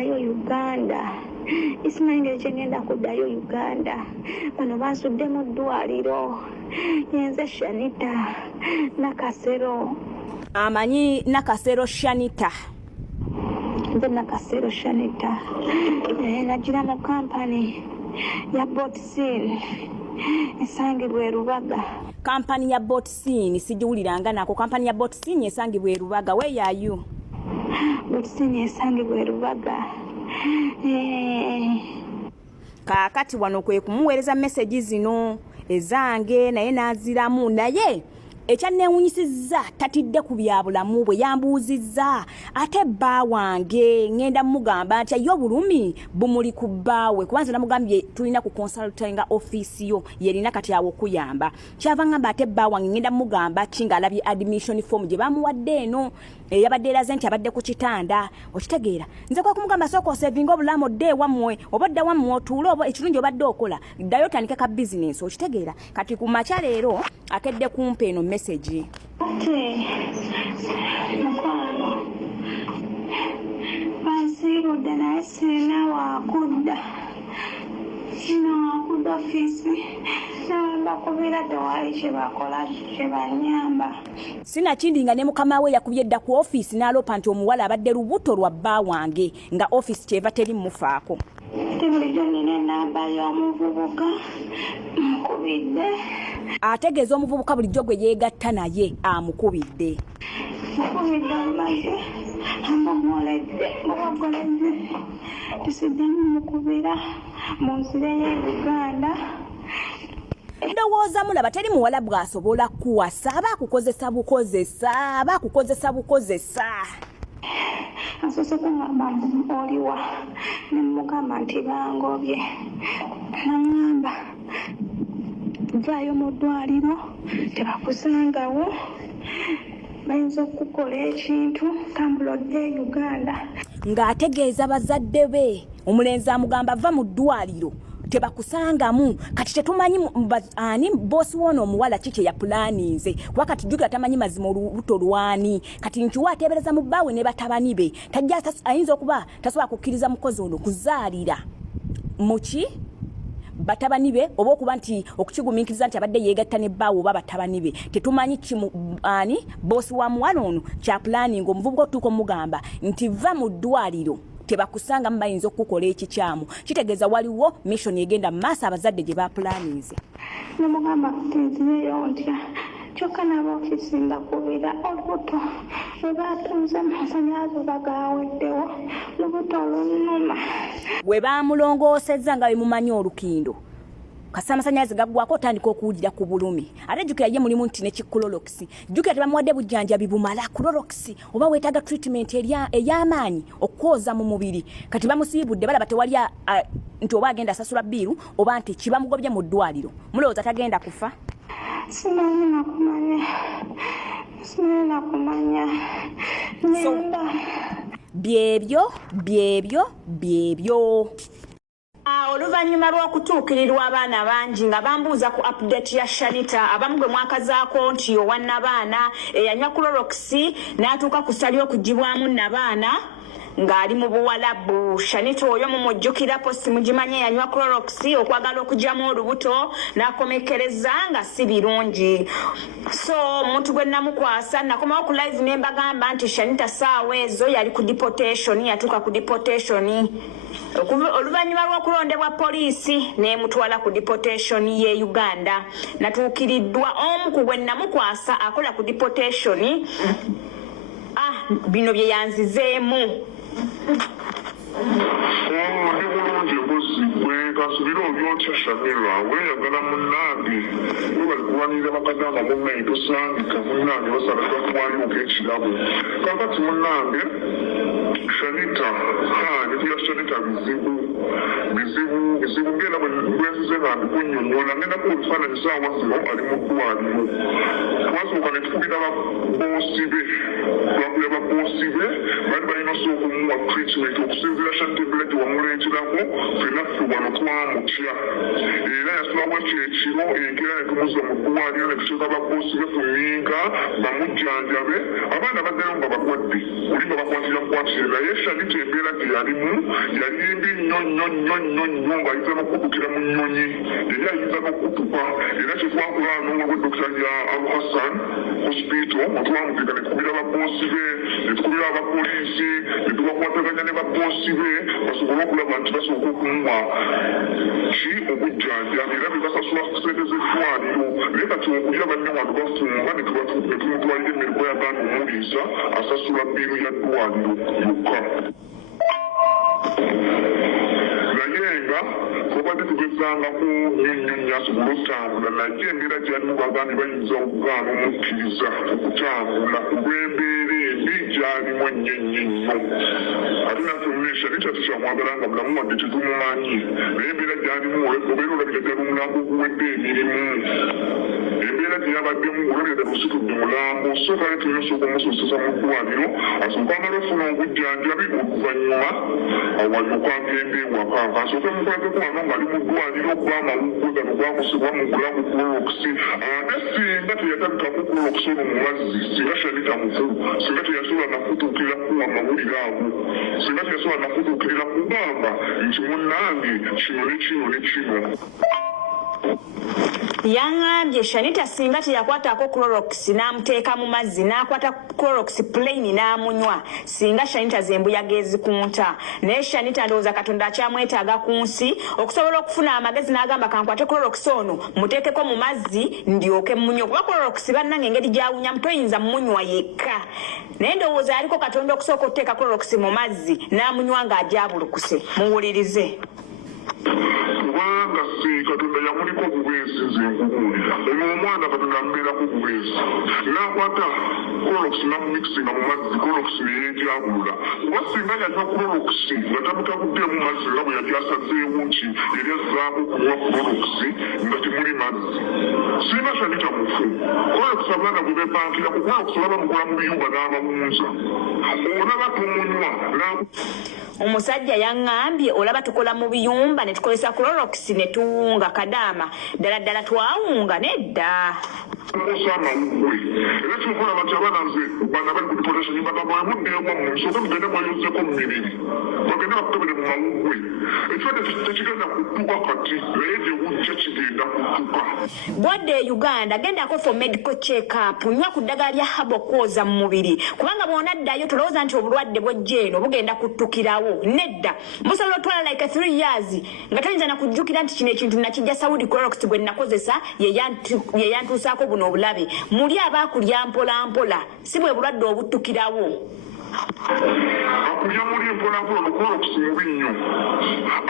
kuddayo Uganda. Isimanyi kye ngenda kuddayo Uganda. Bano bansudde mu ddwaliro. Nze Shanita Nakasero. Amanyi Nakasero Shanita. Nze Nakasero Shanita. Nagira mu kampani ya Botsin. Esangibwa e Rubaga. Kampani ya Botsin sijiwuliranga nako. Kampani ya Botsin esangibwa e Rubaga. Where are you? Botsin esangibwa e Rubaga. Kaakati wano kwe kumuweereza message zino ezange naye naziramu naye ekyanneewunyisizza tatidde ku byabulamu bwe yambuuzizza ate bba wange ngenda mugamba nti yo bulumi bumuli ku bbaawe kubanza namugambye tulina ku consultinga office yo yerina kati awo okuyamba kyava ngamba ate bba wange ngenda mugamba kinga alabye admission form gye bamuwadde eno yabadde eraze nti abadde ku kitanda okitegeera nze kwa kumugamba soko saving obulamu dde wamwe obadde wamwe otuule oba ekirungi obadde okola ddayo tandike ka business okitegeera kati ku macha leero akedde kumpa eno message bansiibudde naye sirina wakudda office bakubira tewali kyebakola kyebanyamba sinakindinga ne mukama we yakubye dda ku office n'alopa nti omuwala abadde lubuto lwa bba wange nga office kyeva teri mufaako bulijjo nina enamba y'omuvubuka mukubidde ategeeza omuvubuka bulijjo gwe yeegatta naye amukubidde mukubidde omumaze amumwoledde mubagoledde tusiddamu mukubira mu nzira ye Uganda ndowooza mulaba teri muwala bw'asobola kuwasa aba akukozesa bukozesa asoose kungamba oliwa nemugamba nti bangobye naŋŋamba vaayo mu ddwaliro tebakusangawo bayinza okukola ekintu tambula odde Uganda ng'ategeeza bazadde be omulenzi amugamba va mu ddwaliro tebakusangamu kati tetumanyi ani bosi wono omuwala kiki ya planinze kuba kati jjukira tamanyi mazima olubuto lwani kati nkiwa ateebereza mu bbaawe ne batabani be tajja ayinza okuba tasobola kukkiriza mukozi ono kuzaalira muki batabani be oba okuba nti okukigumiikiriza nti abadde yeegatta ne bbaawe oba batabani be tetumanyi ani bosi wa muwala ono kya planing omuvubuka otuuka omugamba nti va mu ddwaliro tebakusanga mbayinza okukola ekikyamu kitegeeza waliwo mission egenda maaso abazadde gye baplaninze nemugamba tinzireyo ntya kyokka naba ofisi mbakubira olubuto bwe batunze amasannyalaze bagaweddewo lubuto olunuma bwe bamulongoosezza nga bemumanyi olukindo kasa amasannyalaze gaggwako otandika okuwulira ku bulumi ate jjukira ye mulimu nti ne kikulolox jjukira tebamuwadde bujjanjabi bumala kulolox oba weetaaga treatment ey'amaanyi okwoza mu mubiri kati bamusiibudde balaba tewali nti oba agenda asasula bbiiru oba nti kibamugobye mu ddwaliro mulowooza tagenda kufa simanyi nakumanya nyamba byebyo oluvannyuma lw'okutuukirirwa abaana bangi nga bambuuza ku update ya Shanita abamu gwe mwakazaako nti owannabaana eyanywa Clorox n'atuuka ku ssali okugibwamu nnabaana ng'ali mu Buwalabu. Shanita oyo mumujjukira posti mugimanye yanywa Clorox okwagala okugyamu olubuto n'akomekereza nga si birungi. So omuntu gwe namukwasa nakomawo ku live ne mbagamba nti Shanita ssaawa ezo yali ku deportation yatuuka ku deportation oluvannyuma lw'okulondebwa poliisi n'emutwala ku deportation ye Uganda natuukiriddwa omu ku gwe namukwasa akola ku deportation bino bye yanzizeemu kasubira obyotya Shamira weyagala munnange webali kulwanirira bakagamba munnange tosangika munnange basalaga kumwaliwo ekirabo kakati munnange Shanita ebya Shanita bizibu ngenda bwenzize nga ndikunnyonnyola ngendako ebifaananyi saawa zino ali mu ddwaliro twasooka ne tukubira babosi be lwakuya babosi be bali balina osooka omuwa treatment okusinziira Shanita embeera gye wamuleeterako ffenna ffe wano twamutya era yasulawo ekyo ekiro enkeera ne tumuzza mu ddwaliro ne tuteeka babosi be ku nninga bamujjanjabe abaana baddayo nga balwadde oli nga bakwatira naye Shanita embeera gye yalimu yali embi nnyo ng'ayinza n'okukutukira mu nnyonyi yali ayinza n'okukutuka era kyetwakola n'owabwe Dr. ya Abu Hassan hospital otwamuteeka ne tukubira babosi be ne tukubira abapoliisi ne tubakwataganya ne babosi be basobole okulaba nti basooka okumuwa obujjanjabi era bebasasula ssente z'eddwaliro naye kati okulya banne wano bafumba ne tumutwalira emirigo yagaana omuliisa asasula bbiiru ya ddwaliro yokka naye nga twabadde tugezangako nnyo asobole okutambula naye embeera gyalimu bagandi bayinza okugaana omukkiriza okutambula olw'embeera embi gyalimu ennyo ate naffe munesha tekyatukyamwagala nga mulamu wadde tetumumanyi naye embeera gyalimu obeera olabira ddala omulambo oguwedde emirimu embeera gye yabaddemu olabira ddala ositudde mulambo so kale tulina osooka omusozesa mu ddwaliro asooka amala ofuna obujjanjabi oluvannyuma awalyoka agenda ewaka kasooke mukwateko wano ng'ali mu ddwaliro gw'amawuggwe gano gwakusibwa mu bulamu Clorox ate singa teyatabikako Clorox ono mu mazzi singa Shanita mufu singa teyasobola nakutuukirira kuwa amawulire ago singa teyasobola nakutuukirira kugamba nti munnange kino ne kino ne kino yangambye Shanita singa teyakwatako Clorox n'amuteeka mu mazzi n'akwata Clorox plain n'amunywa singa Shanita zembuyaga ezikunta naye Shanita ndowooza Katonda akyamwetaaga ku nsi okusobola okufuna amagezi n'agamba kankwate Clorox ono muteekeko mu mazzi ndyoke munywe kuba Clorox bannange engeri gyawunya mutoyinza munywa yekka naye ndowooza aliko Katonda okusooka okuteeka Clorox mu mazzi n'amunywa ng'agyabulukuse muwulirize kubanga si Katonda yamuliko obubeezi nze nkubuulira ono omwana Katonda amubeerako obubeezi n'akwata Clorox n'amumixinga mu mazzi Clorox neyeejabulula kuba singa yanywa Clorox nga tamutabuddeemu mazzi nga bwe yali asazeewo nti yali azzaako okunywa Clorox nga temuli mazzi singa Shanita mufu Clorox abaana bwe bepankira ku Clorox olaba mukola mu biyumba n'amawunza olaba tumunywa omusajja yaŋŋambye olaba tukola mu biyumba ne tukozesa Clorox ne tuwunga kadaama ddala twawunga nedda amawuggwe era kyokola bati abaana nze bana bali ku deportation mbagamba muddeemu musooke mugende mwayozeko mu mibiri bagende bakutobere mu mawuggwe ekibadde tekigenda kudduka kati naye gye wujja kigenda kudduka bwadde e Uganda gendako for medical check-up nywa ku ddagala lya habo okwoza mu mubiri kubanga bw'onaddayo tolowooza nti obulwadde bw'ejja eno bugenda kuttukirawo nedda musobola otwala like 3 years nga toyinza nakujjukira nti kino ekintu nakijja Saudi Clorox bwe nakozesa yeyantuusaako buno obulabe muli abaakulya mpolampola si bwe bulwadde obuttukirawo akulya muli mpolampola Clorox mubi nnyo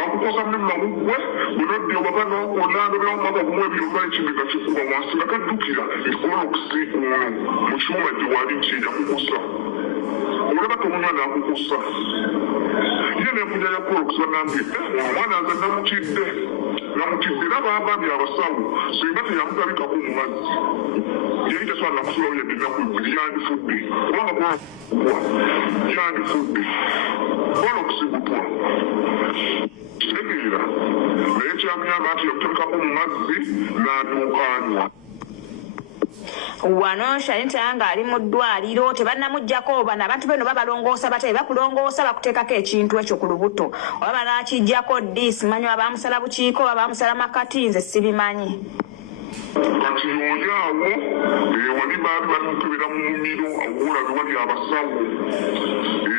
akukosa mu mawuggwe bunodde obaba n'okonandobera mu mwaka gumu ebiri olwali kindiga kikuba wansi nga kaddukira nti Clorox ono mu kiwuma gye wali nkijja kukusa olaba tomunywa n'akukusa ye n'enfunya ya Clorox banambye omwana nze namutidde era baabambye abasawo singa teyamutabikako mu mazzi yali tasobola nakusulawo yadde ennaku ebbiri yandifudde kubanga yandifudde Clorox butwa kitegeera naye kyamuyamba nti yakutabikako mu mazzi n'atuukanywa wano Shanita nga ali mu ddwaliro tebannamuggyako bano abantu beno babalongoosa batabe bakulongoosa bakuteekako ekintu ekyo ku lubuto oba banakiggyako ddi simanyi abaamusala bukiiko abaamusala makati nze sibimanyi kati yooyaawo wali baali bamukebera mu mumiro awolabe wali abasawo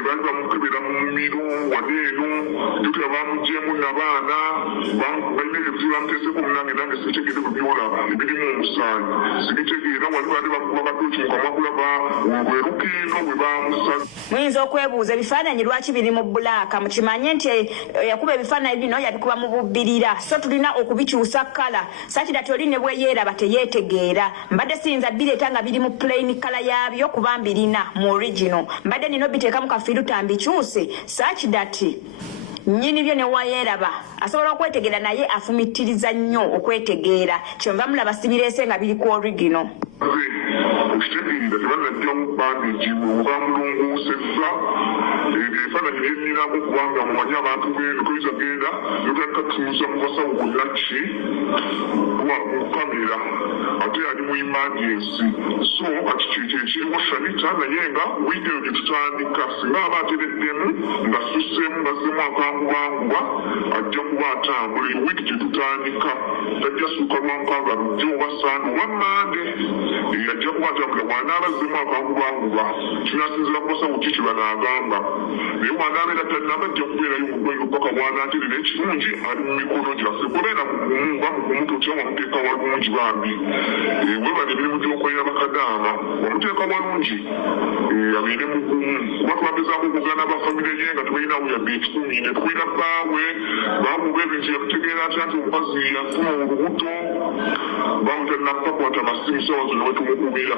baali bamukebera mu mumiro wali eno jukira bamuggyemu nabaana balina ebyo bamuteeseko munange nange sibitegeere bwe byolaba ebirimu omusaayi sibitegeera wali baali bakuba katooki mu kamwa kulaba lwe lukiino bwe bamusala muyinza okwebuuza ebifaananyi lwaki biri mu bbulaaka mukimanye nti yakuba ebifaananyi bino yabikuba mu bubbirira so tulina okubikyusa kkala sakirati oli ne bweyeeraba teyeetegeera mbadde siyinza bireeta nga biri mu plain kala yaabyo kuba mbirina mu original mbadde nina obiteeka mu kafiruta mbikyuse sakidati nnyini byo ne wayeeraba asobola okwetegeera naye afumitiriza nnyo okwetegeera kyonva mulaba sibireese nga biri ku original okitegeera tebanajjamu bandage bwe bamulongoosezza ebifaananyi byenninamu kubanga mumanyi abantu beno toyinza genda notandika tutuuza mu basawo bonna ki mu kamera ate ali mu emergency so kati kyekyo ekiriwo Shanita naye nga wiiki eyo gye tutandika singa aba atereddemu nga susseemu ngazzemu akangubanguba ajja kuba atambula eyo wiiki gye tutandika tajja suuka lwankaaga lujja oba sande oba mande ajja kuba atambula bw'anaaba azzemu akangubanguba kinasinzira ku basawo ki kye banaagamba naye bw'anaabeera tannaba ajja kubeerayo mu ddwaliro paka bw'anaaterera ekirungi ali mu mikono gyaffe kubeera mugumu ba mugumu totya wamuteeka walungi bambi webale emirimu gy'okolera bakadaama wamuteeka walungi abeere mugumu kuba twagezaako okugaana bafamire ye nga tubalinawo yadde ekikumi ne tukwira bbaawe baamuba ebintu yakutegeera atya nti omukazi yafuna olubuto baawe tannakukakwata masimu sawa zonna wetumukubira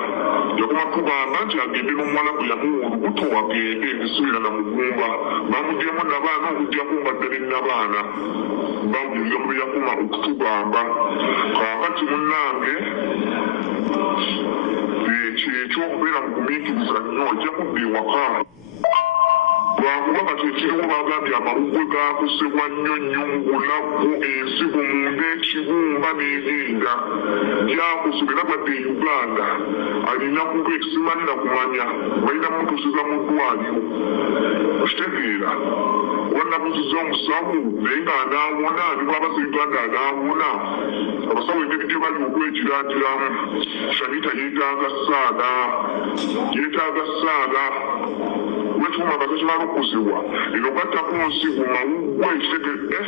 yakoma tugamba nti agende n'omuwala gwe yamuwa olubuto agende ebisuubira na mugumba baamugyemu nabaana okuggyako nga ddala ennabaana bamulira mu yakoma okutugamba kaakati munnange ekyokubeera mu kumiikiriza nnyo ajja kudda ewaka lwakuba kati ekiriwo bagambye amawugwe gaakosebwa nnyo nnyo mu bulabu ensigo munda ekibumba n'ebinda gyakosebwa era badde e Uganda alina kuba ekisimanira kumanya balina mutuusiza mu ddwaliro okitegeera wannabuziza omusawo naye nga anaawona alibwabasa Uganda anaawona abasawo engeri gye bali okwekiraatiramu Shanita yeetaaga ssaala wetuma nga tekimala okuzibwa eno gattako nsigo mawuggwa ekitegedde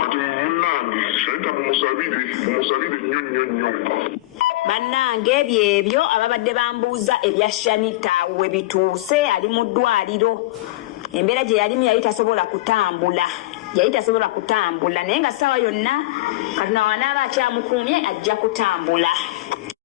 kati munnange Shanita mumusabire nnyo nnyo nnyo bannange ebyebyo ababadde bambuuza ebya Shanita we bituuse ali mu ddwaliro embeera gye yalimu yali tasobola kutambula naye nga ssaawa yonna katonda wanaaba akyamukuumye ajja kutambula.